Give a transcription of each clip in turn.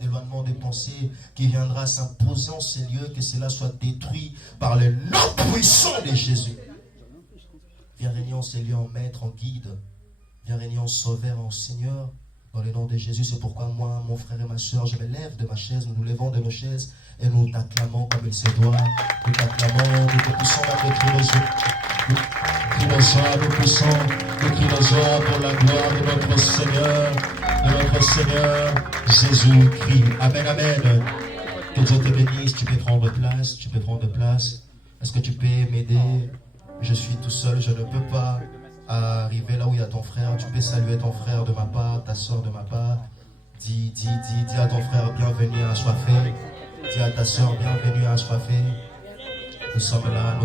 L'éloignement des pensées qui viendra s'imposer en ces lieux, que cela soit détruit par le nom puissant de Jésus. Viens régner en ces lieux en maître, en guide. Viens régner en sauveur, en Seigneur. Dans le nom de Jésus, c'est pourquoi moi, mon frère et ma soeur, je me lève de ma chaise, nous nous levons de nos chaises et nous t'acclamons comme il se doit. Nous t'acclamons, nous te poussons à te crier nos joies, nous poussons, nous crions nos joies pour la gloire de notre Seigneur Jésus-Christ. Amen, amen. Que Dieu te bénisse, tu peux prendre place. Est-ce que tu peux m'aider? Je suis tout seul, je ne peux pas arriver là où il y a ton frère. Tu peux saluer ton frère de ma part, ta soeur de ma part. Dis à ton frère, bienvenue à assoiffé. Dis à ta soeur, bienvenue à assoiffé. Nous sommes là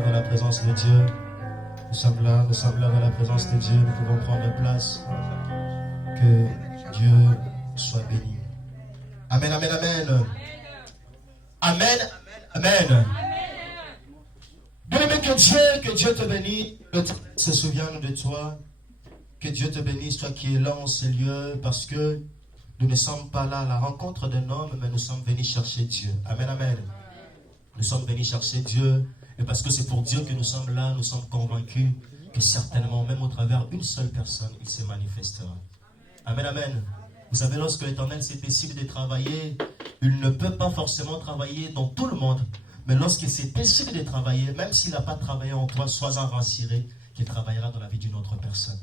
dans la présence de Dieu. Nous sommes là dans la présence de Dieu. Nous pouvons prendre place. Que Dieu soit béni. Amen, amen, amen. Amen, amen. Bien-aimé, que Dieu te bénisse, que Dieu se souvienne de toi, que Dieu te bénisse, toi qui es là en ces lieux, parce que nous ne sommes pas là à la rencontre d'un homme, mais nous sommes venus chercher Dieu. Amen, amen. Nous sommes venus chercher Dieu, et parce que c'est pour Dieu que nous sommes là, nous sommes convaincus que certainement, même au travers d'une seule personne, il se manifestera. Amen, amen. Vous savez, lorsque l'Éternel s'est décidé de travailler, il ne peut pas forcément travailler dans tout le monde. Mais lorsqu'il s'est décidé de travailler, même s'il n'a pas travaillé en toi, sois-en rassuré qu'il travaillera dans la vie d'une autre personne.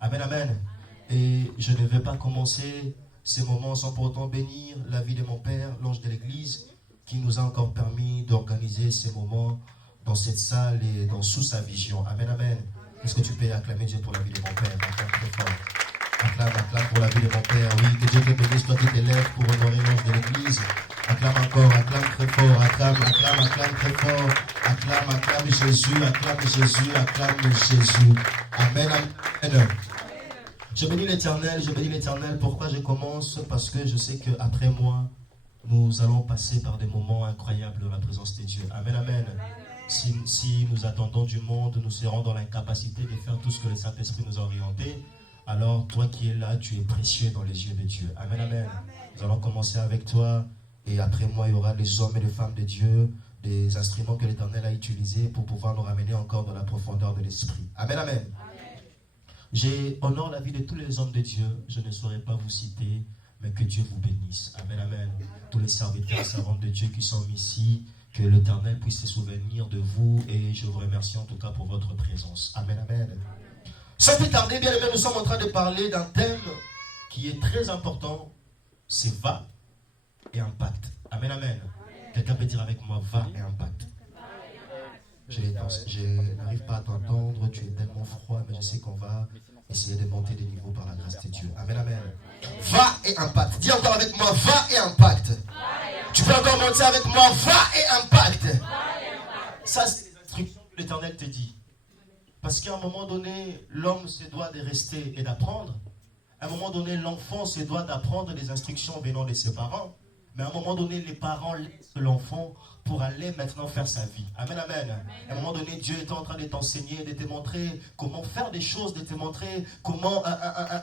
Amen, amen. Et je ne vais pas commencer ces moments sans pour autant bénir la vie de mon Père, l'ange de l'Église, qui nous a encore permis d'organiser ces moments dans cette salle et sous sa vision. Amen, amen. Est-ce que tu peux acclamer Dieu pour la vie de mon Père? Acclame très fort. Acclame pour la vie de mon Père. Oui, que Dieu te bénisse, toi qui t'élèves pour honorer l'ange de l'Église. Acclame encore, acclame très fort, acclame très fort, acclame Jésus, acclame Jésus. Amen, amen. Je bénis l'Éternel. Pourquoi je commence? Parce que je sais qu'après moi, nous allons passer par des moments incroyables dans la présence de Dieu. Amen, amen. Si nous attendons du monde, nous serons dans l'incapacité de faire tout ce que le Saint-Esprit nous a orienté. Alors, toi qui es là, tu es précieux dans les yeux de Dieu. Amen, amen. Nous allons commencer avec toi. Et après moi, il y aura les hommes et les femmes de Dieu, des instruments que l'Éternel a utilisés pour pouvoir nous ramener encore dans la profondeur de l'esprit. Amen, amen. J'honore la vie de tous les hommes de Dieu. Je ne saurais pas vous citer, mais que Dieu vous bénisse. Amen, amen. Tous les serviteurs et servantes de Dieu qui sont ici, que l'Éternel puisse se souvenir de vous. Et je vous remercie en tout cas pour votre présence. Amen, amen. Sans plus tarder, bien aimé, nous sommes en train de parler d'un thème qui est très important. C'est va et impact. Amen, amen. Quelqu'un peut dire avec moi, va et impact. Je n'arrive pas à t'entendre, tu es tellement froid, mais je sais qu'on va essayer de monter des niveaux par la grâce de Dieu. Amen, amen. Va et impact. Dis encore avec moi, va et impact. Tu peux encore monter avec moi, va et impact. Ça, c'est l'instruction que l'Éternel te dit. Parce qu'à un moment donné, l'homme se doit de rester et d'apprendre. À un moment donné, l'enfant se doit d'apprendre des instructions venant de ses parents. Mais à un moment donné, les parents laissent l'enfant pour aller maintenant faire sa vie. Amen, amen. À un moment donné, Dieu est en train de t'enseigner, de te montrer comment faire des choses, de te montrer comment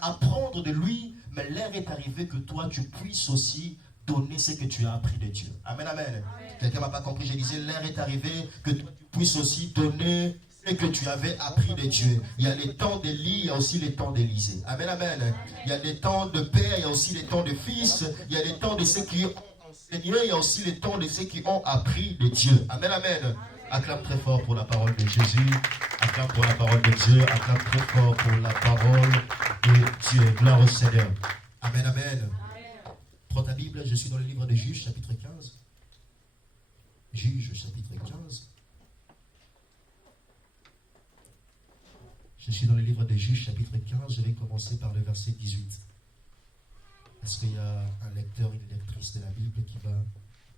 apprendre de lui. Mais l'heure est arrivée que toi, tu puisses aussi donner ce que tu as appris de Dieu. Amen, amen. Quelqu'un ne m'a pas compris, je disais, l'heure est arrivée que tu puisses aussi donner ce que tu avais appris de Dieu. Il y a les temps d'Élie, il y a aussi les temps d'Élisée. Amen, amen. Il y a les temps de père, il y a aussi les temps de fils. Il y a les temps de ceux qui ont enseigné, il y a aussi les temps de ceux qui ont appris de Dieu. Amen, amen. Acclame très fort pour la parole de Jésus. Acclame pour la parole de Dieu. Acclame très fort pour la parole de Dieu. Gloire au Seigneur. Amen, amen. Prends ta Bible, je suis dans le livre de Juges, chapitre 15. Juges, chapitre 15. Je suis dans le livre de Juges, chapitre 15. Je vais commencer par le verset 18. Est-ce qu'il y a un lecteur, une lectrice de la Bible qui va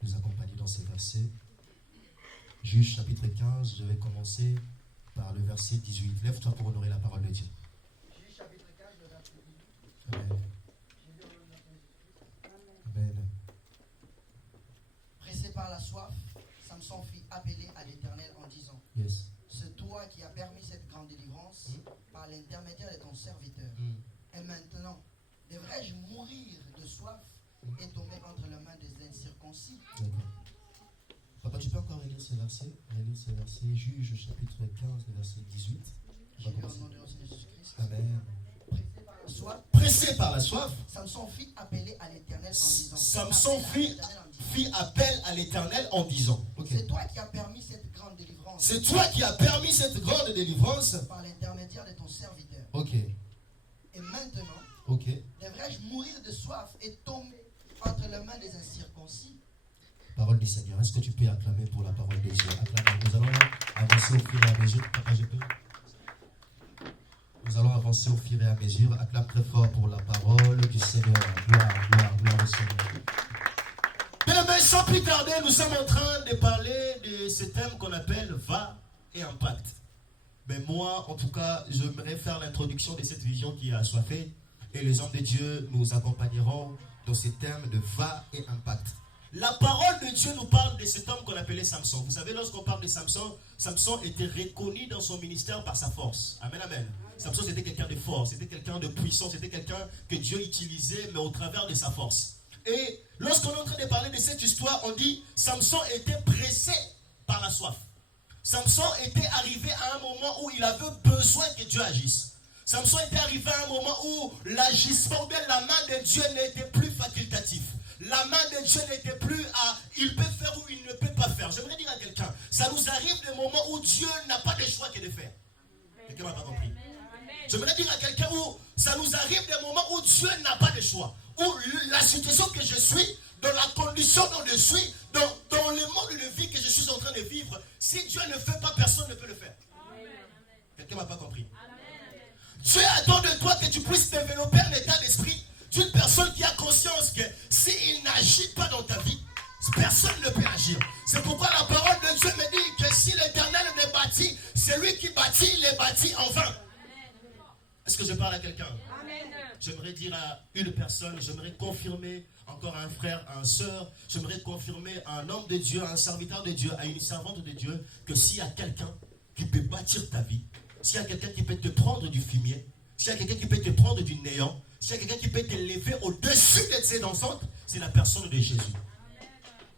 nous accompagner dans ces versets? Juges, chapitre 15. Je vais commencer par le verset 18. Lève-toi pour honorer la parole de Dieu. Juges, chapitre 15, le verset 18. Amen. Amen. par la soif, Samson fit appeler à l'Éternel en disant, Yes. c'est toi qui as permis cette grande délivrance par l'intermédiaire de ton serviteur. Et maintenant, devrais-je mourir de soif et tomber entre les mains des incirconcis? D'accord. Papa, tu peux encore relire ce verset? Relire ce verset, Juge chapitre 15, verset 18. J'ai lu au nom de notre Seigneur Jésus-Christ. Amen. Pressé par la soif, Pressé par la soif, Samson fit appeler à l'Éternel en disant, Samson fit appel à l'Éternel en disant, ok. c'est toi qui as permis cette grande délivrance C'est toi qui as permis cette grande délivrance. par l'intermédiaire de ton serviteur. Ok, Et maintenant, ok. devrais-je mourir de soif et tomber entre les mains des incirconcis? Parole du Seigneur. Est-ce que tu peux acclamer pour la parole de Dieu? Acclamez. Nous allons avancer au fur et à mesure. Papa, je peux. Nous allons avancer au fur et à mesure. Acclame très fort pour la parole du Seigneur. Gloire, gloire, gloire au Seigneur. Mais sans plus tarder, nous sommes en train de parler de ce thème qu'on appelle va et impact. Mais moi, en tout cas, j'aimerais faire l'introduction de cette vision qui est assoiffée. Et les hommes de Dieu nous accompagneront dans ce thème de va et impact. La parole de Dieu nous parle de cet homme qu'on appelait Samson. Vous savez, lorsqu'on parle de Samson, Samson était reconnu dans son ministère par sa force. Amen, amen. Samson, c'était quelqu'un de fort, c'était quelqu'un de puissant, c'était quelqu'un que Dieu utilisait, mais au travers de sa force. Et lorsqu'on est en train de parler de cette histoire, on dit Samson était pressé par la soif. Samson était arrivé à un moment où il avait besoin que Dieu agisse. Samson était arrivé à un moment où l'agissement, ou bien la main de Dieu n'était plus facultative. La main de Dieu n'était plus à il peut faire ou il ne peut pas faire. J'aimerais dire à quelqu'un, ça nous arrive des moments où Dieu n'a pas de choix que de faire. Quelqu'un n'a pas compris. J'aimerais dire à quelqu'un où ça nous arrive des moments où Dieu n'a pas de choix. Où la situation que je suis, dans la condition dont je suis, dans le monde de vie que je suis en train de vivre, si Dieu ne fait pas, personne ne peut le faire. Quelqu'un n'a pas compris. Dieu attend de toi que tu puisses développer un état d'esprit d'une personne qui a conscience que s'il n'agit pas dans ta vie, personne ne peut agir. C'est pourquoi la parole de Dieu me dit que si l'Éternel ne bâtit, c'est lui qui bâtit, il est bâti en vain. Est-ce que je parle à quelqu'un? J'aimerais dire à une personne, j'aimerais confirmer encore à un frère, à une soeur, j'aimerais confirmer à un homme de Dieu, à un serviteur de Dieu, à une servante de Dieu, que s'il y a quelqu'un qui peut bâtir ta vie, s'il y a quelqu'un qui peut te prendre du fumier, s'il y a quelqu'un qui peut te prendre du néant, s'il y a quelqu'un qui peut t'élever au-dessus de ses ententes, c'est la personne de Jésus.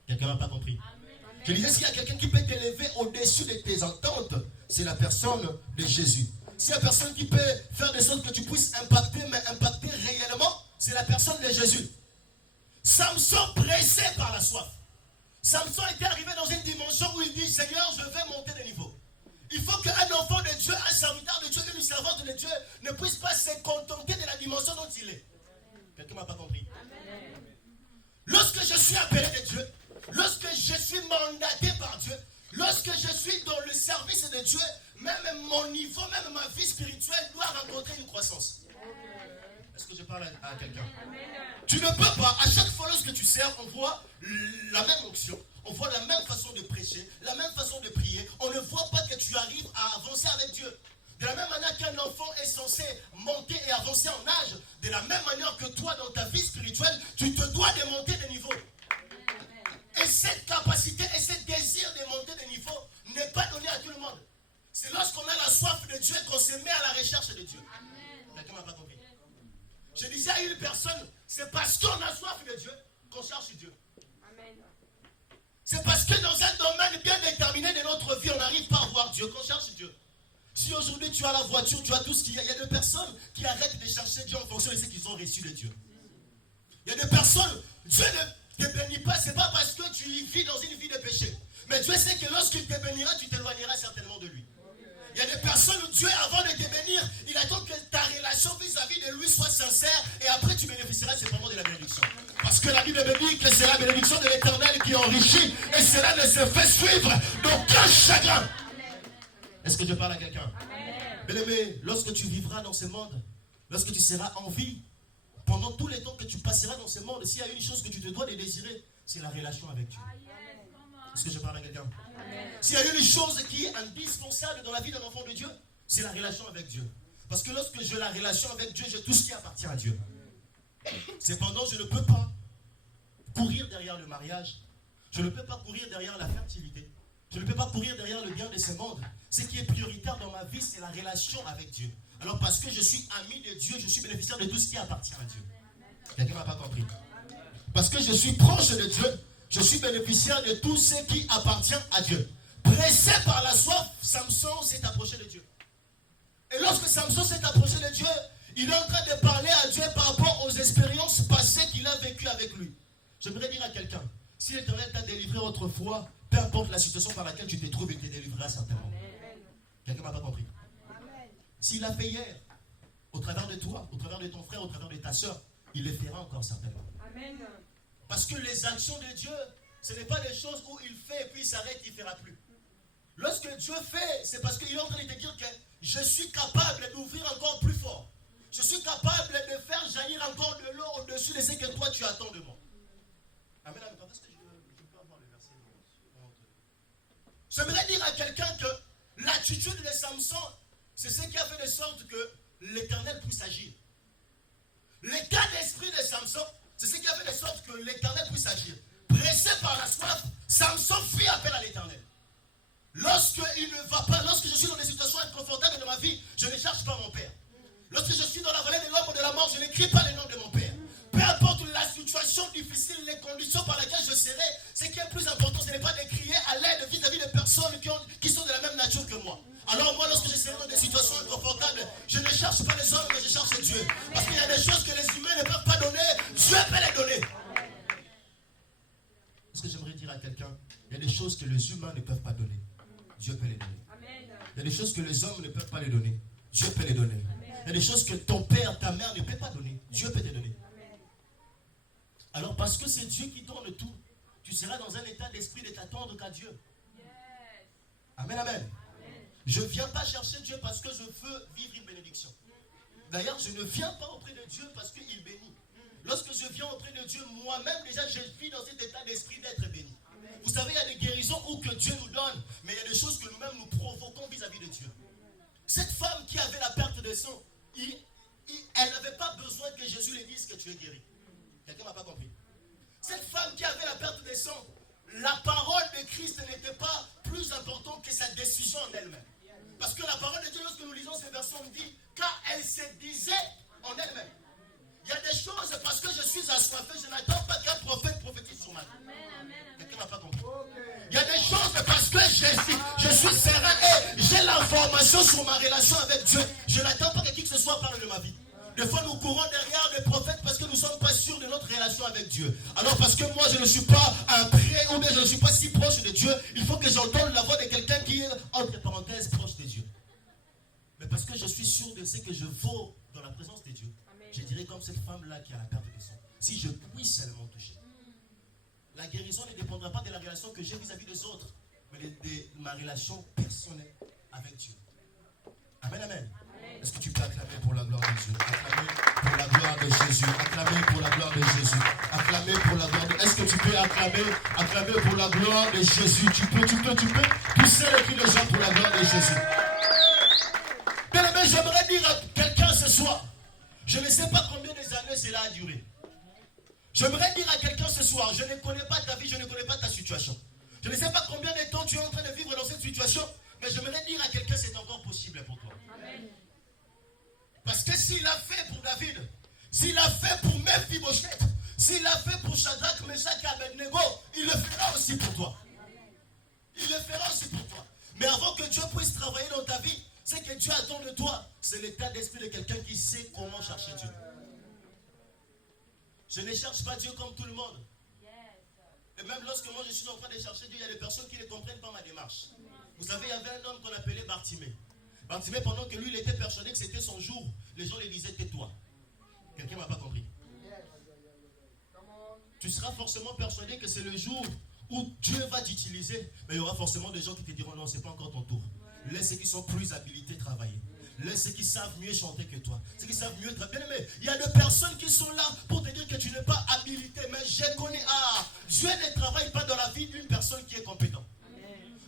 Quelqu'un n'a pas compris? Je disais, s'il y a quelqu'un qui peut t'élever au-dessus de tes ententes, c'est la personne de Jésus. S'il y a personne qui peut faire de sorte que tu puisses impacter, mais impacter réellement, c'est la personne de Jésus. Samson pressé par la soif. Samson était arrivé dans une dimension où il dit, Seigneur, je vais monter de niveau. Il faut qu'un enfant de Dieu, un serviteur de Dieu, une servante de Dieu ne puisse pas se contenter de la dimension dont il est. Quelqu'un ne m'a pas compris. Amen. Lorsque je suis appelé de Dieu, lorsque je suis mandaté par Dieu, lorsque je suis dans le service de Dieu, même mon niveau, même ma vie spirituelle doit rencontrer une croissance. Est-ce que je parle à quelqu'un? Tu ne peux pas, à chaque fois lorsque tu sers, on voit la même onction, on voit la même façon de prêcher, la même façon de prier. On ne voit pas que tu arrives à avancer avec Dieu. De la même manière qu'un enfant est censé monter et avancer en âge, de la même manière que toi, dans ta vie spirituelle, tu te dois de monter de niveau. Et cette capacité et ce désir de monter de niveau n'est pas donné à tout le monde. C'est lorsqu'on a la soif de Dieu qu'on se met à la recherche de Dieu. Quelqu'un n'a pas compris. Je disais à une personne, c'est parce qu'on a soif de Dieu qu'on cherche Dieu. C'est parce que dans un domaine bien déterminé de notre vie, on n'arrive pas à voir Dieu, qu'on cherche Dieu. Si aujourd'hui tu as la voiture, tu as tout ce qu'il y a, il y a des personnes qui arrêtent de chercher Dieu en fonction de ce qu'ils ont reçu de Dieu. Il y a des personnes, Dieu ne te bénit pas, c'est pas parce que tu vis dans une vie de péché. Mais Dieu sait que lorsqu'il te bénira, tu t'éloigneras certainement de lui. Il y a des personnes où Dieu, avant de te bénir, il attend que ta relation vis-à-vis de lui soit sincère et après tu bénéficieras simplement de la bénédiction. Parce que la Bible me dit que c'est la bénédiction de l'Éternel qui enrichit et cela ne se fait suivre d'aucun chagrin. Est-ce que je parle à quelqu'un? Bien-aimé, lorsque tu vivras dans ce monde, lorsque tu seras en vie, pendant tous les temps que tu passeras dans ce monde, s'il y a une chose que tu te dois de désirer, c'est la relation avec Dieu. Est-ce que je parle à quelqu'un? S'il y a une chose qui est indispensable dans la vie d'un enfant de Dieu, c'est la relation avec Dieu. Parce que lorsque j'ai la relation avec Dieu, j'ai tout ce qui appartient à Dieu. Cependant, je ne peux pas courir derrière le mariage. Je ne peux pas courir derrière la fertilité. Je ne peux pas courir derrière le bien de ce monde. Ce qui est prioritaire dans ma vie, c'est la relation avec Dieu. Alors parce que je suis ami de Dieu, je suis bénéficiaire de tout ce qui appartient à Dieu. Quelqu'un n'a pas compris. Parce que je suis proche de Dieu, je suis bénéficiaire de tout ce qui appartient à Dieu. Pressé par la soif, Samson s'est approché de Dieu. Et lorsque Samson s'est approché de Dieu, il est en train de parler à Dieu par rapport aux expériences passées qu'il a vécues avec lui. J'aimerais dire à quelqu'un, si l'Éternel t'a délivré autrefois, peu importe la situation par laquelle tu te trouves, il te délivrera certainement. Quelqu'un n'a pas compris. S'il l'a fait hier, au travers de toi, au travers de ton frère, au travers de ta soeur, il le fera encore certainement. Amen. Parce que les actions de Dieu, ce n'est pas des choses où il fait et puis il s'arrête, il ne fera plus. Lorsque Dieu fait, c'est parce qu'il est en train de te dire que je suis capable d'ouvrir encore plus fort. Je suis capable de faire jaillir encore de l'eau au-dessus de ce que toi tu attends de moi. Amen. Est-ce que je peux avoir le verset? J'aimerais dire à quelqu'un que l'attitude de Samson, c'est ce qui a fait de sorte que l'Éternel puisse agir. L'état d'esprit de Samson, c'est ce qui a fait de sorte que l'Éternel puisse agir. Pressé par la soif, Samson fit appel à l'Éternel. Lorsqu'il ne va pas, lorsque je suis dans des situations inconfortables de ma vie, je ne cherche pas mon Père. Lorsque je suis dans la vallée de l'ombre de la mort, je n'écris pas le nom de mon Père. Peu importe la situation difficile, les conditions par lesquelles je serai, ce qui est plus important, ce n'est pas de crier à l'aide vis-à-vis de personnes qui sont de la même nature que moi. Alors moi, lorsque je serai dans des situations inconfortables, je ne cherche pas les hommes, mais je cherche Dieu. Parce qu'il y a des choses que les humains ne peuvent pas donner, Dieu peut les donner. Est-ce que j'aimerais dire à quelqu'un, il y a des choses que les humains ne peuvent pas donner, Dieu peut les donner. Il y a des choses que les hommes ne peuvent pas les donner, Dieu peut les donner. Il y a des choses que ton père, ta mère ne peut pas donner, Dieu peut te donner. Alors parce que c'est Dieu qui donne tout, tu seras dans un état d'esprit de t'attendre qu'à Dieu. Amen, amen. Je ne viens pas chercher Dieu parce que je veux vivre une bénédiction. D'ailleurs, je ne viens pas auprès de Dieu parce qu'il bénit. Lorsque je viens auprès de Dieu, moi-même déjà, je vis dans cet état d'esprit d'être béni. Vous savez, il y a des guérisons où que Dieu nous donne, mais il y a des choses que nous-mêmes nous provoquons vis-à-vis de Dieu. Cette femme qui avait la perte de sang, elle n'avait pas besoin que Jésus lui dise que tu es guéri. Quelqu'un n'a pas compris. Cette femme qui avait la perte de sang, la parole de Christ n'était pas plus importante que sa décision en elle-même. Parce que la parole de Dieu, lorsque nous lisons ces versets, on dit, car elle se disait en elle-même. Il y a des choses, parce que je suis assoiffé, je n'attends pas qu'un prophète prophétise sur ma vie. Quelqu'un n'a pas compris. Il y a des choses, parce que je suis serein et j'ai l'information sur ma relation avec Dieu. Je n'attends pas que qui que ce soit parle de ma vie. Des fois, nous courons derrière les prophètes parce que nous ne sommes pas sûrs de notre relation avec Dieu. Alors, parce que moi, je ne suis pas près ou bien je ne suis pas si proche de Dieu, il faut que j'entende la voix de quelqu'un qui est, entre parenthèses, proche de Dieu. Mais parce que je suis sûr de ce que je vaux dans la présence de Dieu, je dirais comme cette femme-là qui a la perte de sang. Si je puis seulement toucher. La guérison ne dépendra pas de la relation que j'ai vis-à-vis des autres, mais de ma relation personnelle avec Dieu. Amen, amen. Est-ce que tu peux acclamer pour la gloire de Dieu? Acclamer pour la gloire de Jésus. Acclamer pour la gloire de Jésus. Acclamer pour la gloire de... Est-ce que tu peux acclamer pour la gloire de Jésus? Tu peux pousser les cris de joie pour la gloire de Jésus. Bien aimé, j'aimerais dire à quelqu'un ce soir, je ne sais pas combien d'années cela a duré. J'aimerais dire à quelqu'un ce soir, je ne connais pas ta vie, je ne connais pas ta situation. Je ne sais pas combien de temps tu es en train de vivre dans cette situation, mais j'aimerais dire à quelqu'un c'est encore possible pour toi. Amen. Parce que s'il a fait pour David, s'il a fait pour Mephibosheth, s'il a fait pour Shadrach, Meshach et Abednego, il le fera aussi pour toi. Il le fera aussi pour toi. Mais avant que Dieu puisse travailler dans ta vie, ce que Dieu attend de toi, c'est l'état d'esprit de quelqu'un qui sait comment chercher Dieu. Je ne cherche pas Dieu comme tout le monde. Et même lorsque moi je suis en train de chercher Dieu, il y a des personnes qui ne comprennent pas ma démarche. Vous savez, il y avait un homme qu'on appelait Bartimée. Bartimée, pendant que lui, il était persuadé que c'était son jour, les gens lui disaient tais-toi. Quelqu'un ne m'a pas compris. Tu seras forcément persuadé que c'est le jour où Dieu va t'utiliser, mais il y aura forcément des gens qui te diront non, c'est pas encore ton tour. Laisse ceux qui sont plus habilités travailler. Laisse ceux qui savent mieux chanter que toi. Ceux qui savent mieux travailler. Mais il y a des personnes qui sont là pour te dire que tu n'es pas habilité. Mais je connais. Dieu ne travaille pas dans la vie d'une personne qui est compétente.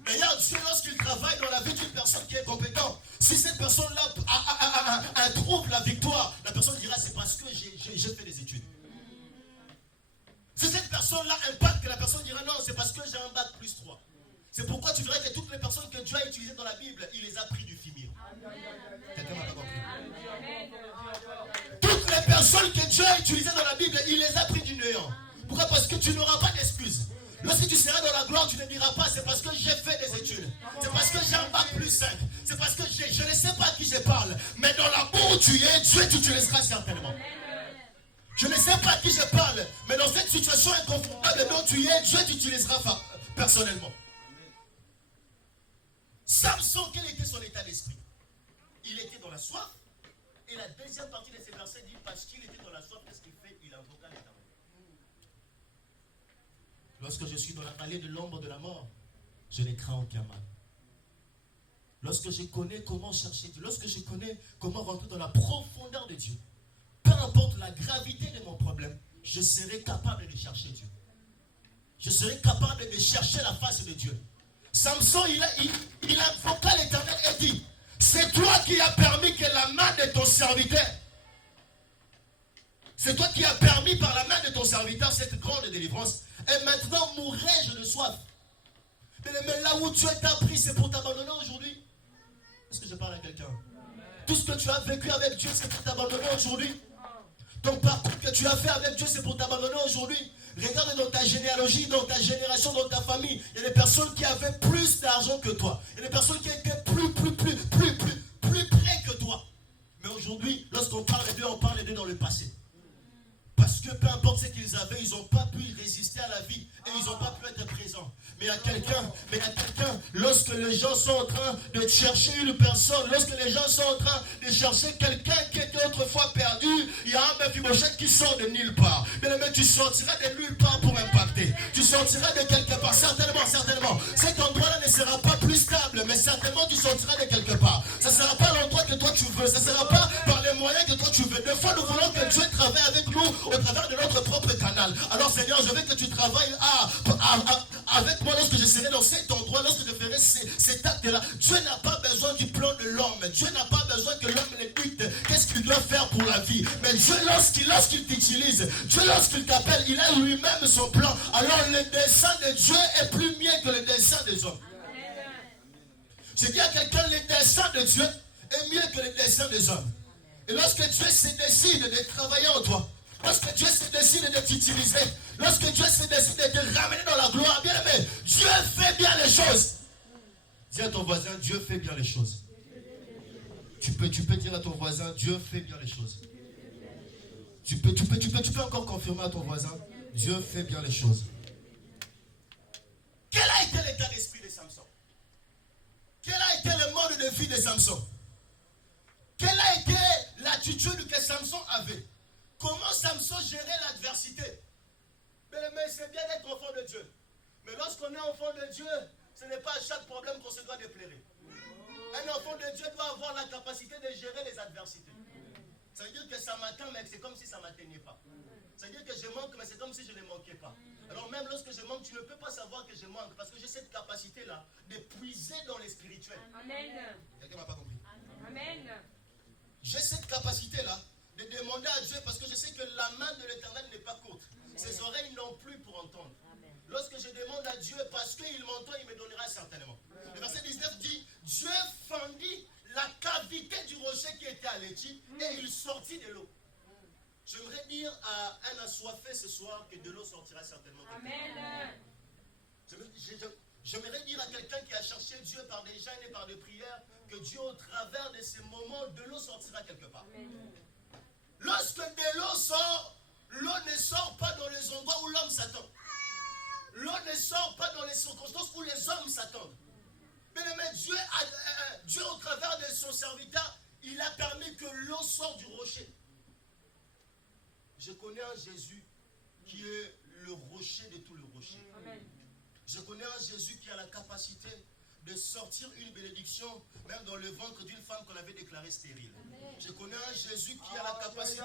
D'ailleurs, Dieu, lorsqu'il travaille dans la vie d'une personne qui est compétente, si cette personne-là trouve la victoire, la personne dira c'est parce que j'ai fait des études. Si cette personne-là impacte, la personne dira non, c'est parce que C'est pourquoi tu verras que toutes les personnes que Dieu a utilisées dans la Bible, il les a pris du fumier. Quelqu'un m'a pas compris. Toutes les personnes que Dieu a utilisées dans la Bible, il les a pris du néant. Pourquoi? Parce que tu n'auras pas d'excuses. Lorsque tu seras dans la gloire, tu ne diras pas c'est parce que j'ai fait des études. C'est parce que j'ai un bac plus 5. C'est parce que je ne sais pas à qui je parle. Mais dans l'amour où tu es, Dieu t'utilisera certainement. Je ne sais pas à qui je parle. Mais dans cette situation inconfortable dont tu es, Dieu t'utilisera personnellement. Samson, quel était son état d'esprit? Il était dans la soif. Et la deuxième partie de ces versets dit parce qu'il était dans la soif, qu'est-ce qu'il fait? Il invoqua l'Éternel. Lorsque je suis dans la vallée de l'ombre de la mort, je ne crains aucun mal. Lorsque je connais comment chercher Dieu, lorsque je connais comment rentrer dans la profondeur de Dieu, peu importe la gravité de mon problème, je serai capable de chercher Dieu. Je serai capable de chercher la face de Dieu. Samson, il invoqua l'Éternel et dit, c'est toi qui as permis que la main de ton serviteur, c'est toi qui as permis par la main de ton serviteur cette grande délivrance. Et maintenant mourrai-je de soif. Mais là où Dieu t'a pris, c'est pour t'abandonner aujourd'hui. Est-ce que je parle à quelqu'un? Tout ce que tu as vécu avec Dieu, c'est pour t'abandonner aujourd'hui. Ton parcours que tu as fait avec Dieu, c'est pour t'abandonner aujourd'hui. Regarde dans ta généalogie, dans ta génération, dans ta famille. Il y a des personnes qui avaient plus d'argent que toi. Il y a des personnes qui étaient plus près que toi. Mais aujourd'hui, lorsqu'on parle d'eux, on parle d'eux dans le passé. Parce que peu importe ce qu'ils avaient, ils n'ont pas pu résister à la vie et ils n'ont pas pu être présents. Mais il y a quelqu'un, lorsque les gens sont en train de chercher une personne, lorsque les gens sont en train de chercher quelqu'un qui était autrefois perdu, il y a un Mephibosheth qui sort de nulle part. Mais tu sortiras de nulle part pour impacter. Tu sortiras de quelque part, certainement. Cet endroit-là ne sera pas plus stable, mais certainement tu sortiras de quelque part. Ça ne sera pas l'endroit que toi tu veux, ça ne sera pas par les moyens que toi tu veux. Des fois, nous voulons que Dieu travaille avec nous au travers de notre propre canal. Alors Seigneur, je veux que tu travailles avec moi lorsque je serai dans cet endroit, lorsque je ferai cet acte-là. Dieu n'a pas besoin du plan de l'homme. Dieu n'a pas besoin que l'homme le dicte qu'est-ce qu'il doit faire pour la vie. Mais Dieu, lorsqu'il t'utilise, Dieu, lorsqu'il t'appelle, il a lui-même son plan. Alors le dessein de Dieu est plus mieux que le dessein des hommes. Je dis à quelqu'un, le dessein de Dieu est mieux que le dessein des hommes. Et lorsque Dieu se décide de travailler en toi, lorsque Dieu se décide de t'utiliser, lorsque Dieu se décide de te ramener dans la gloire, bien aimé, Dieu fait bien les choses. Dis à ton voisin, Dieu fait bien les choses. Tu peux dire à ton voisin, Dieu fait bien les choses. Tu peux encore confirmer à ton voisin, Dieu fait bien les choses. Quel a été l'état d'esprit de Samson? Quel a été le mode de vie de Samson? Quelle a été l'attitude que Samson avait? Comment Samson gérait l'adversité? Mais c'est bien d'être enfant de Dieu. Mais lorsqu'on est enfant de Dieu, ce n'est pas à chaque problème qu'on se doit déplorer. Un enfant de Dieu doit avoir la capacité de gérer les adversités. Ça veut dire que ça m'atteint, mais c'est comme si ça ne m'atteignait pas. Ça veut dire que je manque, mais c'est comme si je ne manquais pas. Alors même lorsque je manque, tu ne peux pas savoir que je manque, parce que j'ai cette capacité-là de puiser dans les spirituels. Amen. Quelqu'un ne m'a pas compris. Amen. J'ai cette capacité-là de demander à Dieu, parce que je sais que la main de l'Éternel n'est pas courte. Ses oreilles non plus pour entendre. Amen. Lorsque je demande à Dieu, parce qu'il m'entend, il me donnera certainement. Le verset 19 dit, Dieu fendit la cavité du rocher qui était à l'étui et il sortit de l'eau. J'aimerais dire à un assoiffé ce soir que de l'eau sortira certainement. Amen. J'aimerais dire à quelqu'un qui a cherché Dieu par des jeûnes et par des prières que Dieu, au travers de ces moments, de l'eau sortira quelque part. Amen. Lorsque de l'eau sort, l'eau ne sort pas dans les endroits où l'homme s'attend. L'eau ne sort pas dans les circonstances où les hommes s'attendent. Mais Dieu, au travers de son serviteur, il a permis que l'eau sorte du rocher. Je connais un Jésus qui est le rocher de tous les rochers. Amen. Je connais un Jésus qui a la capacité de sortir une bénédiction, même dans le ventre d'une femme qu'on avait déclarée stérile. Amen. Je connais un Jésus qui a la capacité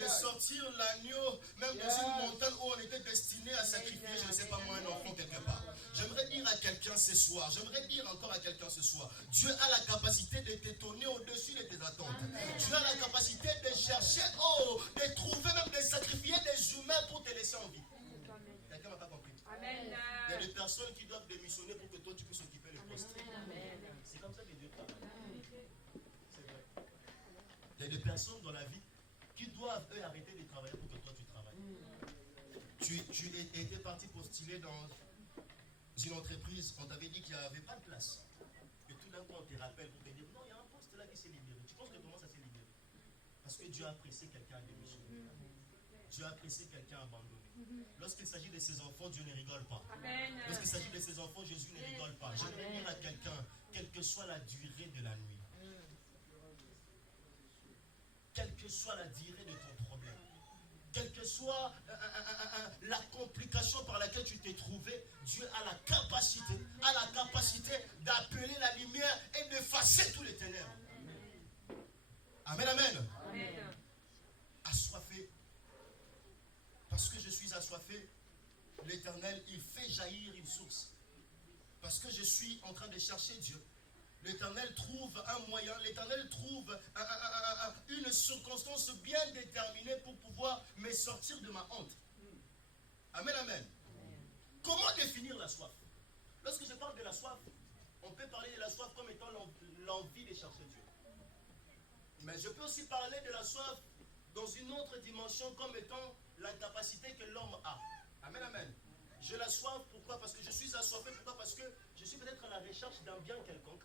de sortir l'agneau, même dans une montagne où on était destiné à sacrifier, je ne sais pas moi, un enfant quelque part. J'aimerais dire à quelqu'un ce soir, j'aimerais dire encore à quelqu'un ce soir, Dieu a la capacité de t'étonner au-dessus de tes attentes. Amen. Dieu a la capacité de chercher, de trouver, même de sacrifier des humains pour te laisser en vie. Quelqu'un n'a pas compris. Amen. Il y a des personnes qui doivent démissionner pour que toi tu puisses occuper le poste. C'est comme ça que Dieu travaille. C'est vrai. Il y a des personnes dans la vie qui doivent, eux, arrêter de travailler pour que toi tu travailles. Tu étais parti postuler dans une entreprise, on t'avait dit qu'il n'y avait pas de place. Et tout d'un coup, on te rappelle pour te dire, non, il y a un poste là qui s'est libéré. Tu penses que comment ça s'est libéré? Parce que Dieu a apprécié quelqu'un à démissionner. Dieu a apprécié quelqu'un à abandonner. Lorsqu'il s'agit de ses enfants, Dieu ne rigole pas. Lorsqu'il s'agit de ses enfants, Jésus ne rigole pas. Je vais dire à quelqu'un, quelle que soit la durée de la nuit, quelle que soit la durée de ton problème, quelle que soit la complication par laquelle tu t'es trouvé, Dieu a la capacité d'appeler la lumière et d'effacer tous les ténèbres. Amen, amen. Assoiffé. Parce que je suis assoiffé, l'Éternel, il fait jaillir une source. Parce que je suis en train de chercher Dieu. L'Éternel trouve un moyen, l'Éternel trouve une circonstance bien déterminée pour pouvoir me sortir de ma honte. Amen, amen. Comment définir la soif? Lorsque je parle de la soif, on peut parler de la soif comme étant l'envie de chercher Dieu. Mais je peux aussi parler de la soif dans une autre dimension comme étant la capacité que l'homme a. Amen, amen. J'ai la soif, pourquoi? Parce que je suis assoiffé, pourquoi? Parce que je suis peut-être à la recherche d'un bien quelconque,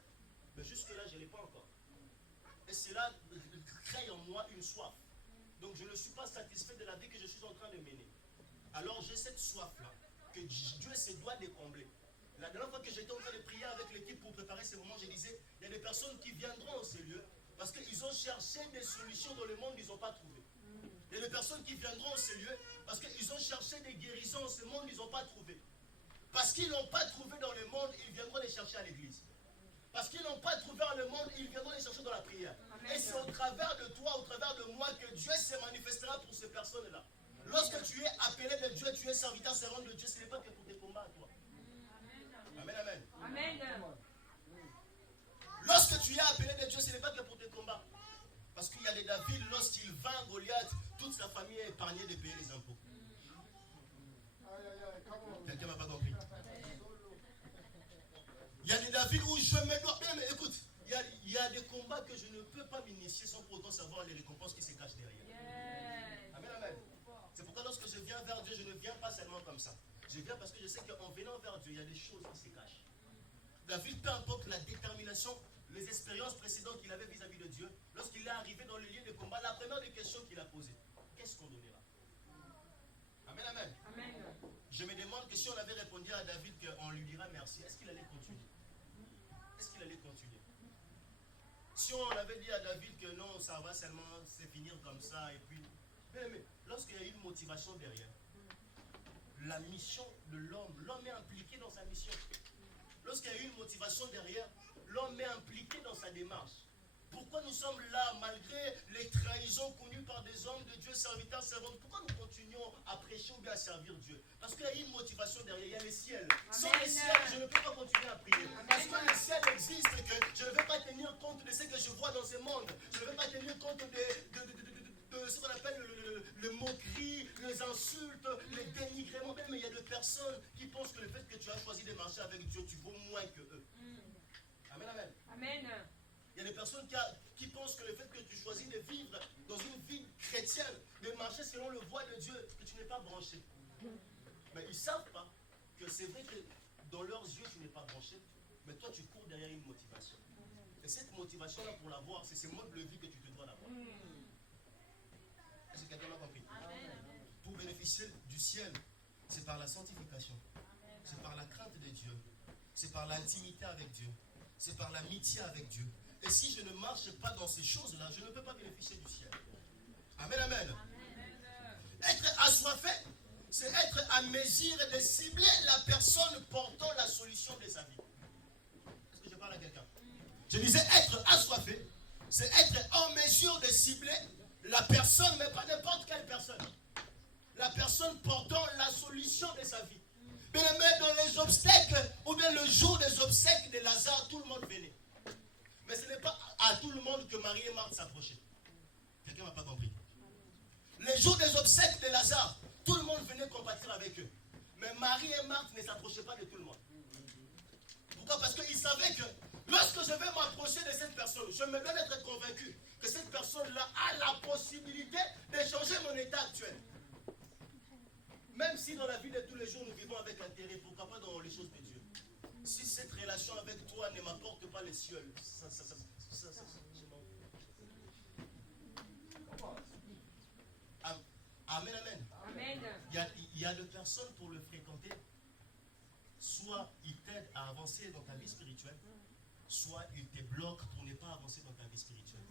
mais jusque-là, je ne l'ai pas encore. Et cela crée en moi une soif. Donc je ne suis pas satisfait de la vie que je suis en train de mener. Alors j'ai cette soif-là, que Dieu se doit de combler. La dernière fois que j'étais en train de prier avec l'équipe pour préparer ces moments, je disais, il y a des personnes qui viendront en ces lieux, parce qu'ils ont cherché des solutions dans le monde, ils n'ont pas trouvé. Il y a des personnes qui viendront en ces lieux parce qu'ils ont cherché des guérisons en ce monde, ils n'ont pas trouvé. Parce qu'ils n'ont pas trouvé dans le monde, ils viendront les chercher à l'église. Parce qu'ils n'ont pas trouvé dans le monde, ils viendront les chercher dans la prière. Amen. Et c'est au travers de toi, au travers de moi, que Dieu se manifestera pour ces personnes-là. Lorsque tu es appelé de Dieu, tu es serviteur, servant de Dieu, ce n'est pas que pour tes combats à toi. Amen, amen. Amen. Lorsque tu es appelé de Dieu, ce n'est pas que pour tes combats. Parce qu'il y a des David, lorsqu'il vint Goliath, toute sa famille est épargnée de payer les impôts. Quelqu'un ne m'a pas compris. Il y a des David où je me dois. Mais écoute, il y a des combats que je ne peux pas m'initier sans pour autant savoir les récompenses qui se cachent derrière. Amen, amen. C'est pourquoi lorsque je viens vers Dieu, je ne viens pas seulement comme ça. Je viens parce que je sais qu'en venant vers Dieu, il y a des choses qui se cachent. David, peu importe la détermination, les expériences précédentes qu'il avait vis-à-vis de Dieu, lorsqu'il est arrivé dans le lieu de combat, la première des questions qu'il a posées, qu'est-ce qu'on donnera? Amen, amen. Amen. Je me demande que si on avait répondu à David qu'on lui dira merci, est-ce qu'il allait continuer? Est-ce qu'il allait continuer? Si on avait dit à David que non, ça va seulement se finir comme ça, et puis... Mais lorsqu'il y a une motivation derrière, la mission de l'homme est impliqué dans sa mission. Lorsqu'il y a une motivation derrière, l'homme est impliqué dans sa démarche. Pourquoi nous sommes là, malgré les trahisons connues par des hommes de Dieu, serviteurs, servantes? Pourquoi nous continuons à prêcher ou bien à servir Dieu? Parce qu'il y a une motivation derrière, il y a le ciel. Sans le ciel, je ne peux pas continuer à prier. Parce que le ciel existe et que je ne vais pas tenir compte de ce que je vois dans ce monde. Je ne vais pas tenir compte de ce qu'on appelle le moquerie, les insultes, les dénigrements. Mais il y a des personnes qui pensent que le fait que tu as choisi de marcher avec Dieu, tu vaux moins que eux. Amen, amen. Amen. Il y a des personnes qui pensent que le fait que tu choisis de vivre dans une vie chrétienne, de marcher selon le voie de Dieu, que tu n'es pas branché. Mais ils ne savent pas que c'est vrai que dans leurs yeux, tu n'es pas branché, mais toi, tu cours derrière une motivation. Et cette motivation-là, pour l'avoir, c'est ce mode de vie que tu te dois d'avoir. Est-ce que quelqu'un m'a compris? Pour bénéficier du ciel, c'est par la sanctification, c'est par la crainte de Dieu, c'est par l'intimité avec Dieu, c'est par l'amitié avec Dieu. Et si je ne marche pas dans ces choses-là, je ne peux pas bénéficier du ciel. Amen, amen. Être assoiffé, c'est être à mesure de cibler la personne portant la solution de sa vie. Est-ce que je parle à quelqu'un? Je disais être assoiffé, c'est être en mesure de cibler la personne, mais pas n'importe quelle personne. La personne portant la solution de sa vie. Bien aimé, dans les obsèques, ou bien le jour des obsèques de Lazare, tout le monde venait. Mais ce n'est pas à tout le monde que Marie et Marthe s'approchaient. Quelqu'un n'a pas compris. Les jours des obsèques de Lazare, tout le monde venait compatir avec eux. Mais Marie et Marthe ne s'approchaient pas de tout le monde. Pourquoi? Parce qu'ils savaient que lorsque je vais m'approcher de cette personne, je me dois d'être convaincu que cette personne-là a la possibilité de changer mon état actuel. Même si dans la vie de tous les jours nous vivons avec intérêt, pourquoi pas dans les choses de Dieu? Si cette relation avec toi ne m'apporte pas les cieux, Amen, amen. Amen. Il y a de personnes pour le fréquenter. Soit il t'aide à avancer dans ta vie spirituelle, soit il te bloque pour ne pas avancer dans ta vie spirituelle.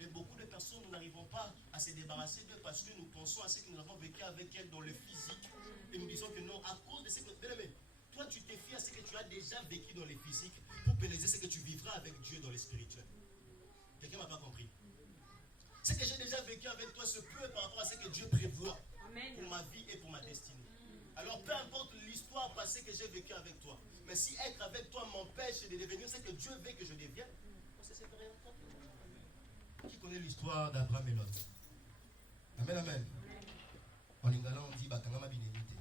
Et beaucoup de personnes, nous n'arrivons pas à se débarrasser d'eux parce que nous pensons à ce que nous avons vécu avec elles dans le physique. Et nous disons que non, à cause de ce que... Mais toi, tu te fies à ce que tu as déjà vécu dans le physique pour pénétrer ce que tu vivras avec Dieu dans le spirituel. Quelqu'un ne m'a pas compris. Ce que j'ai déjà vécu avec toi se peut par rapport à ce que Dieu prévoit pour ma vie et pour ma destinée. Alors peu importe l'histoire passée que j'ai vécue avec toi, mais si être avec toi m'empêche de devenir ce que Dieu veut que je devienne, on se séparer encore. Qui connaît l'histoire d'Abraham et Lot? Amen, amen. En lingala on dit Bakangama Binénité.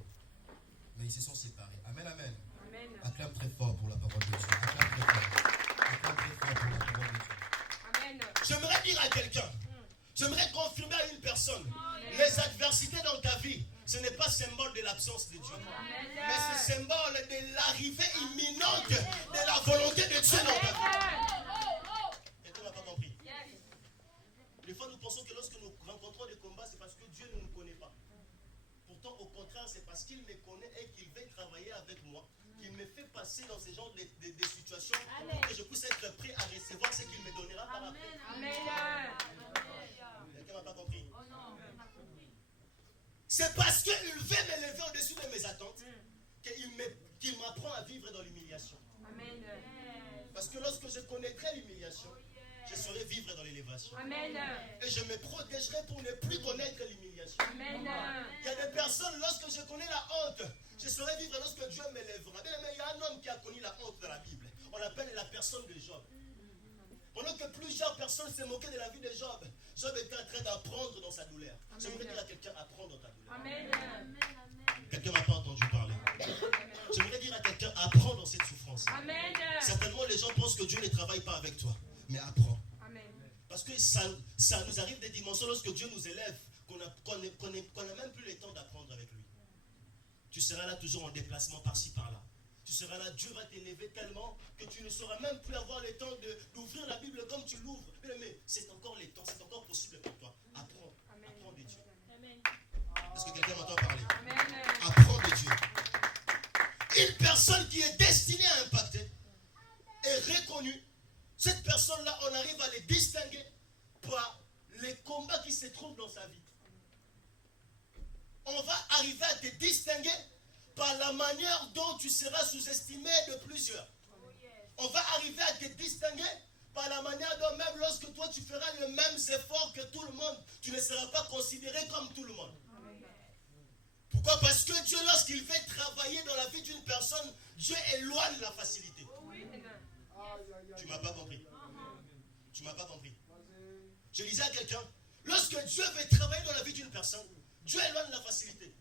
Mais ils se sont séparés. Amen, amen. Amen. Acclame très fort pour la parole de Dieu. Acclame très fort. Acclame très fort pour la parole de Dieu. Amen. J'aimerais dire à quelqu'un, j'aimerais confirmer à une personne, les adversités dans ta vie, ce n'est pas symbole de l'absence de Dieu, mais c'est symbole de l'arrivée imminente de la volonté de Dieu dans ta vie. Et tu n'as pas compris. Des fois, nous pensons que lorsque nous rencontrons des combats, c'est parce que Dieu ne nous connaît pas. Pourtant, au contraire, c'est parce qu'il me connaît et qu'il veut travailler avec moi, qu'il me fait passer dans ce genre de situations pour que je puisse être prêt à recevoir ce qu'il me donnera par après. Amen. Quelqu'un n'a pas compris. C'est parce qu'il veut m'élever au-dessus de mes attentes qu'il m'apprend à vivre dans l'humiliation. Amen. Parce que lorsque je connaîtrai l'humiliation, je saurai vivre dans l'élévation. Amen. Et je me protégerai pour ne plus connaître l'humiliation. Amen. Il y a des personnes, lorsque je connais la honte, je saurai vivre lorsque Dieu m'élèvera. Mais il y a un homme qui a connu la honte dans la Bible. On l'appelle la personne de Job. Pendant que plusieurs personnes se moquaient de la vie de Job, Job était en train d'apprendre dans sa douleur. J'aimerais dire à quelqu'un, apprends dans ta douleur. Amen. Quelqu'un n'a pas entendu parler. J'aimerais dire à quelqu'un, apprends dans cette souffrance. Amen. Certainement, les gens pensent que Dieu ne travaille pas avec toi. Mais apprends. Amen. Parce que ça nous arrive des dimensions lorsque Dieu nous élève, qu'on n'a même plus le temps d'apprendre avec lui. Tu seras là toujours en déplacement par-ci, par-là. Tu seras là, Dieu va t'élever tellement que tu ne sauras même plus avoir le temps d'ouvrir la Bible comme tu l'ouvres. Mais c'est encore le temps, c'est encore possible pour toi. Apprends. Amen. Apprends de Dieu. Amen. Est-ce que quelqu'un m'entend parler? Amen. Apprends de Dieu. Une personne qui est destinée à impacter est reconnue. Cette personne-là, on arrive à les distinguer par les combats qui se trouvent dans sa vie. On va arriver à te distinguer par la manière dont tu seras sous-estimé de plusieurs. On va arriver à te distinguer par la manière dont même lorsque toi tu feras les mêmes efforts que tout le monde, tu ne seras pas considéré comme tout le monde. Pourquoi? Parce que Dieu, lorsqu'il fait travailler dans la vie d'une personne, Dieu éloigne la facilité. Tu ne m'as pas compris. Tu ne m'as pas compris. Je disais à quelqu'un, lorsque Dieu veut travailler dans la vie d'une personne, Dieu éloigne la facilité.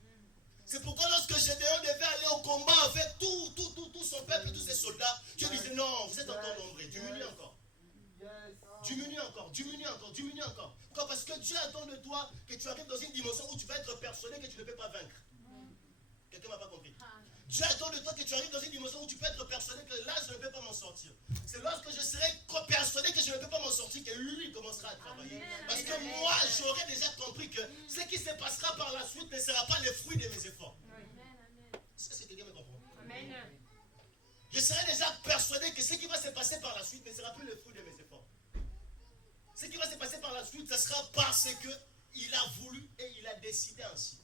C'est pourquoi lorsque Gédéon devait aller au combat avec tout son peuple, tous ses soldats, Dieu disait non, vous êtes encore nombreux, diminuez encore. Diminue encore, diminue encore, diminue encore. Pourquoi? Parce que Dieu attend de toi que tu arrives dans une dimension où tu vas être persuadé que tu ne peux pas vaincre. Quelqu'un ne m'a pas compris. Dieu attend de toi que tu arrives dans une dimension où tu peux être persuadé que là, je ne peux pas m'en sortir. C'est lorsque je serai persuadé que je ne peux pas m'en sortir que lui commencera à travailler. Parce que moi, j'aurai déjà compris que ce qui se passera par la suite ne sera pas le fruit de mes efforts. Est-ce que quelqu'un me comprend? Amen. Je serai déjà persuadé que ce qui va se passer par la suite ne sera plus le fruit de mes efforts. Ce qui va se passer par la suite, ce sera parce qu'il a voulu et il a décidé ainsi.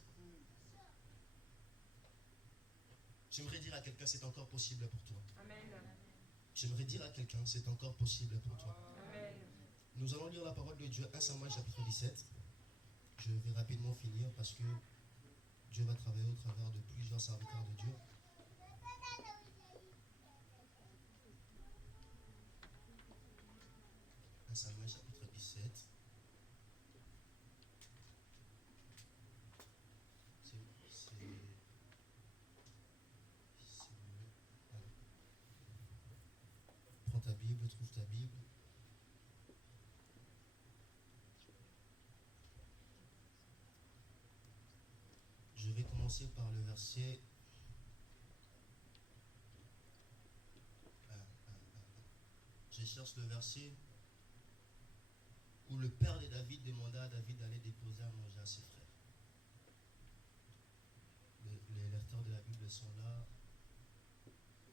J'aimerais dire à quelqu'un, c'est encore possible pour toi. Amen. J'aimerais dire à quelqu'un, c'est encore possible pour toi. Amen. Nous allons lire la parole de Dieu, 1 Samuel chapitre 17. Je vais rapidement finir parce que Dieu va travailler au travers de plusieurs serviteurs de Dieu. Samuel chapitre 17. retrouves ta Bible. Je vais commencer par le verset. Je cherche le verset où le père de David demanda à David d'aller déposer à manger à ses frères. Les lecteurs de la Bible sont là.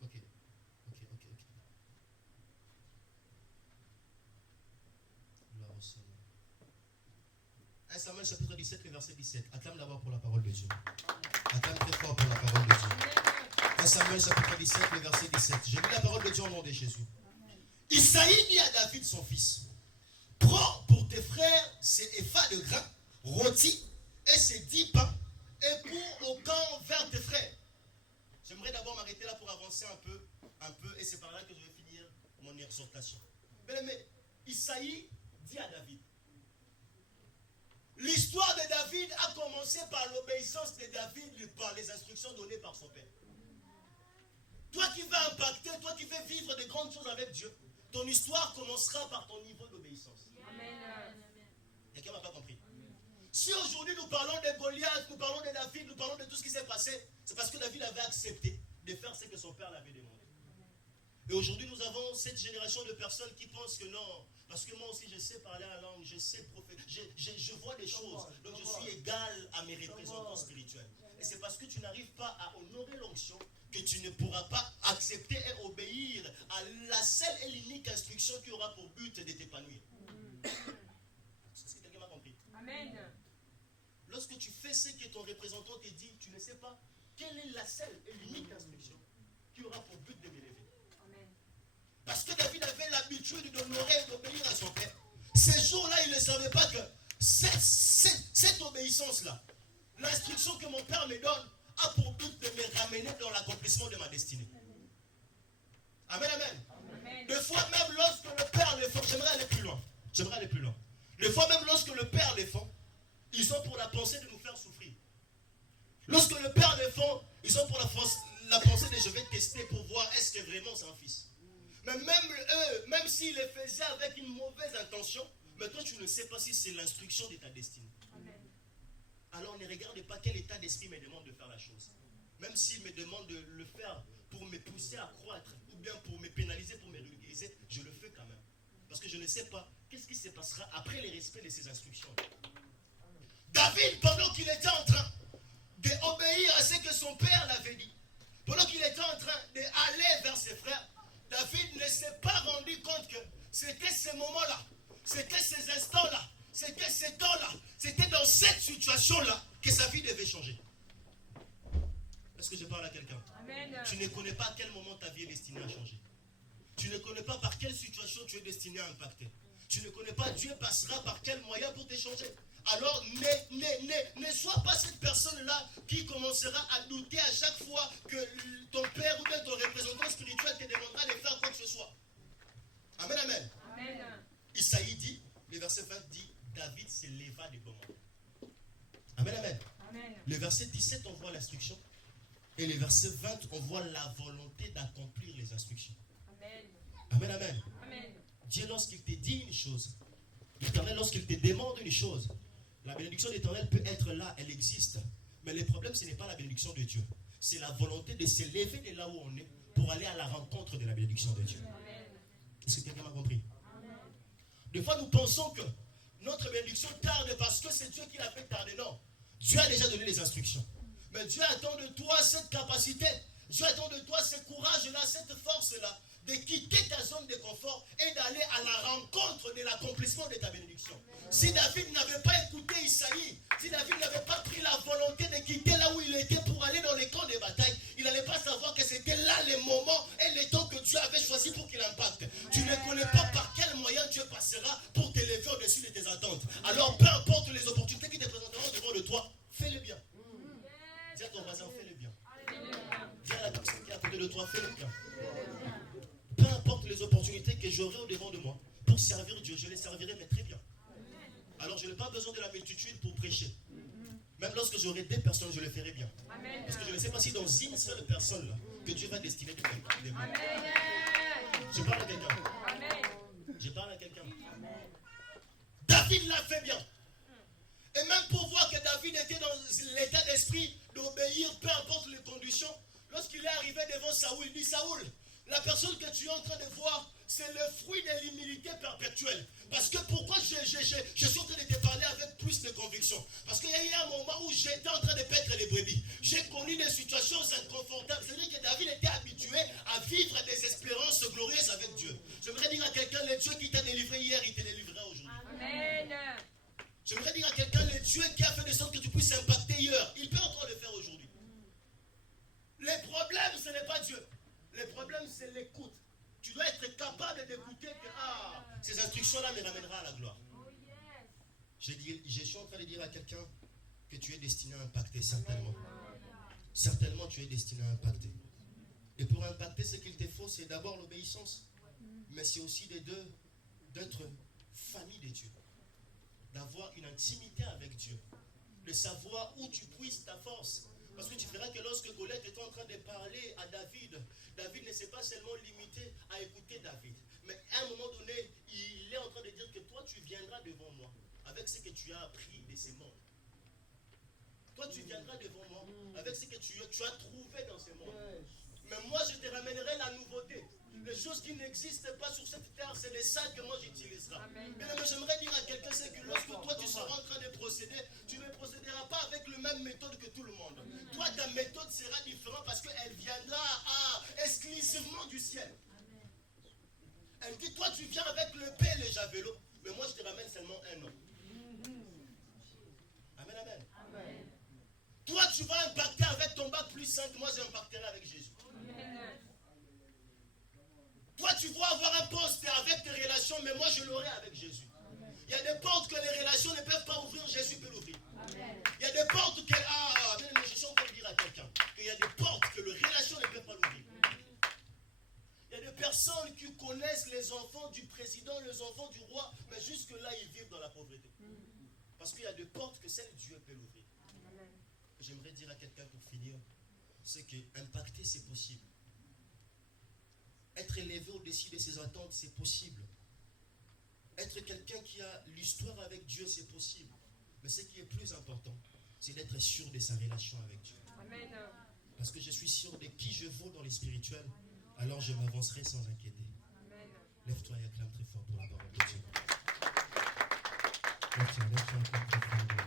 Ok. Gloire au Seigneur. 1 Samuel chapitre 17, le verset 17. Acclame d'abord pour la parole de Dieu. Acclame très fort pour la parole de Dieu. 1 Samuel chapitre 17, le verset 17. Je lis la parole de Dieu au nom de Jésus. Isaïe dit à David son fils, prends pour tes frères ces épha de grains rôtis et ces 10 pains et cours au camp vers tes frères. J'aimerais d'abord m'arrêter là pour avancer un peu, et c'est par là que je vais finir mon exhortation. Bien aimé, Isaïe dit à David. L'histoire de David a commencé par l'obéissance de David par les instructions données par son père. Toi qui vas impacter, toi qui veux vivre de grandes choses avec Dieu, ton histoire commencera par ton niveau d'obéissance. Amen. Quelqu'un n'a pas compris. Si aujourd'hui nous parlons de Goliath, nous parlons de David, nous parlons de tout ce qui s'est passé, c'est parce que David avait accepté de faire ce que son père l'avait demandé. Et aujourd'hui nous avons cette génération de personnes qui pensent que non, parce que moi aussi je sais parler la langue, je sais prophétiser, je vois des choses, donc je suis égal à mes représentants spirituels. Et c'est parce que tu n'arrives pas à honorer l'onction que tu ne pourras pas accepter et obéir à la seule et l'unique instruction qui aura pour but de t'épanouir. Est-ce que quelqu'un m'a compris? Amen. Lorsque tu fais ce que ton représentant te dit, tu ne sais pas quelle est la seule et l'unique instruction qui aura pour but de m'élever. Parce que David avait l'habitude d'honorer et d'obéir à son père. Ces jours-là, il ne savait pas que cette obéissance-là, l'instruction que mon père me donne, a pour but de me ramener dans l'accomplissement de ma destinée. Amen, amen. Des fois même lorsque le père les font, j'aimerais aller plus loin. Des fois même lorsque le père les font, ils sont pour la pensée de nous faire souffrir. Lorsque le père les font, ils sont pour la pensée de je vais tester pour voir est-ce que vraiment c'est un fils. Mais même eux, même s'ils les faisaient avec une mauvaise intention, mais toi tu ne sais pas si c'est l'instruction de ta destinée. Amen. Alors ne regarde pas quel état d'esprit me demande de faire la chose. Même s'il me demande de le faire pour me pousser à croître, ou bien pour me pénaliser, pour me ridiculiser, je le fais quand même. Parce que je ne sais pas qu'est-ce qui se passera après le respect de ces instructions. David, pendant qu'il était en train d'obéir à ce que son père l'avait dit, pendant qu'il était en train d'aller vers ses frères, David ne s'est pas rendu compte que c'était ces moments-là, c'était ces instants-là, c'était ces temps-là, c'était dans cette situation-là que sa vie devait changer. Est-ce que je parle à quelqu'un? Amen. Tu ne connais pas à quel moment ta vie est destinée à changer. Tu ne connais pas par quelle situation tu es destiné à impacter. Tu ne connais pas Dieu passera par quel moyen pour te changer. Alors ne sois pas cette personne-là qui commencera à douter à chaque fois que ton père ou ton représentant spirituel te demandera de faire quoi que ce soit. Amen, amen. Amen. Isaïe dit, le verset 20 dit, David se leva de bon moment. Amen, amen. Amen. Le verset 17, on voit l'instruction. Et le verset 20, on voit la volonté d'accomplir les instructions. Amen. Amen, amen. Amen. Dieu, lorsqu'il te dit une chose, l'Éternel, lorsqu'il te demande une chose, la bénédiction de l'Éternel peut être là, elle existe. Mais le problème, ce n'est pas la bénédiction de Dieu. C'est la volonté de se lever de là où on est pour aller à la rencontre de la bénédiction de Dieu. Est-ce que quelqu'un m'a compris? Amen. Des fois, nous pensons que notre bénédiction tarde parce que c'est Dieu qui l'a fait tarder. Non. Dieu a déjà donné les instructions. Mais Dieu attend de toi cette capacité. Dieu attend de toi ce courage-là, cette force-là, de quitter ta zone de confort et d'aller à la rencontre de l'accomplissement de ta bénédiction. Si David n'avait pas écouté Isaïe, si David n'avait pas pris la volonté de quitter là où il était pour aller dans les camps de bataille, il n'allait pas savoir que c'était là les moments et les temps que Dieu avait choisi pour qu'il impacte. Tu ne connais pas par quel moyen Dieu passera pour t'élever au-dessus de tes attentes. Alors peu importe les opportunités qui te présenteront devant de toi, fais-le bien. Dis à ton voisin, fais-le bien. Dis à la personne qui est à côté de toi, fais-le bien. Peu importe les opportunités que j'aurai au-devant de moi pour servir Dieu, je les servirai, mais très bien. Alors je n'ai pas besoin de la multitude pour prêcher. Même lorsque j'aurai des personnes, je le ferai bien. Parce que je ne sais pas si dans une seule personne là, que Dieu va destiner de quelqu'un. Je parle à quelqu'un. Amen. Je parle à quelqu'un. David l'a fait bien. Et même pour voir que David était dans l'état d'esprit d'obéir, peu importe les conditions, lorsqu'il est arrivé devant Saoul, il dit: Saoul, la personne que tu es en train de voir, c'est le fruit de l'humilité perpétuelle. Parce que pourquoi je suis en train de te parler avec plus de conviction? Parce qu'il y a eu un moment où j'étais en train de paître les brebis. J'ai connu des situations inconfortables. C'est-à-dire que David était habitué à vivre des espérances glorieuses avec Dieu. J'aimerais dire à quelqu'un: le Dieu qui t'a délivré hier, il te délivrera aujourd'hui. Amen. J'aimerais dire à quelqu'un: le Dieu qui a fait de sorte que tu puisses impacter hier, il peut encore le faire aujourd'hui. Les problèmes, ce n'est pas Dieu. Les problèmes, c'est l'écoute. Tu dois être capable d'écouter que ces instructions-là me ramèneront à la gloire. Je suis en train de dire à quelqu'un que tu es destiné à impacter, certainement. Certainement, tu es destiné à impacter. Et pour impacter, ce qu'il te faut, c'est d'abord l'obéissance. Mais c'est aussi d'être famille de Dieu. D'avoir une intimité avec Dieu. De savoir où tu puisses ta force. Parce que tu verras que lorsque Goliath était en train de parler à David, David ne s'est pas seulement limité à écouter David. Mais à un moment donné, il est en train de dire que toi, tu viendras devant moi avec ce que tu as appris de ces mondes. Toi, tu viendras devant moi avec ce que tu as trouvé dans ces mondes. Mais moi, je te ramènerai la nouveauté. Les choses qui n'existent pas sur cette terre, c'est les salles que moi j'utiliserai. Mais j'aimerais dire à quelqu'un, c'est que lorsque toi tu seras en train de procéder, tu ne procéderas pas avec la même méthode que tout le monde. Toi, ta méthode sera différente parce qu'elle viendra exclusivement du ciel. Elle dit: toi, tu viens avec le paix et le javelot, mais moi, je te ramène seulement un homme. Amen, amen. Amen. Toi, tu vas impacter avec ton bac plus 5, moi, j'impacterai avec Jésus. Amen. Toi, tu vas avoir un poste avec tes relations, mais moi, je l'aurai avec Jésus. Amen. Il y a des portes que les relations ne peuvent pas ouvrir, Jésus peut l'ouvrir. Amen. Il y a des portes que... je suis en train de dire à quelqu'un qu'il y a des portes que les relations ne peuvent pas l'ouvrir. Il y a des personnes qui connaissent les enfants du président, les enfants du roi, mais jusque-là, ils vivent dans la pauvreté. Parce qu'il y a des portes que seul Dieu peut l'ouvrir. J'aimerais dire à quelqu'un pour finir, c'est que impacter, c'est possible. Être élevé au-dessus de ses attentes, c'est possible. Être quelqu'un qui a l'histoire avec Dieu, c'est possible. Mais ce qui est plus important, c'est d'être sûr de sa relation avec Dieu. Amen. Parce que je suis sûr de qui je vaux dans les spirituels, alors je m'avancerai sans inquiéter. Amen. Lève-toi et acclame très fort pour la parole de Dieu. Lève-toi et acclame très fort pour la parole de Dieu.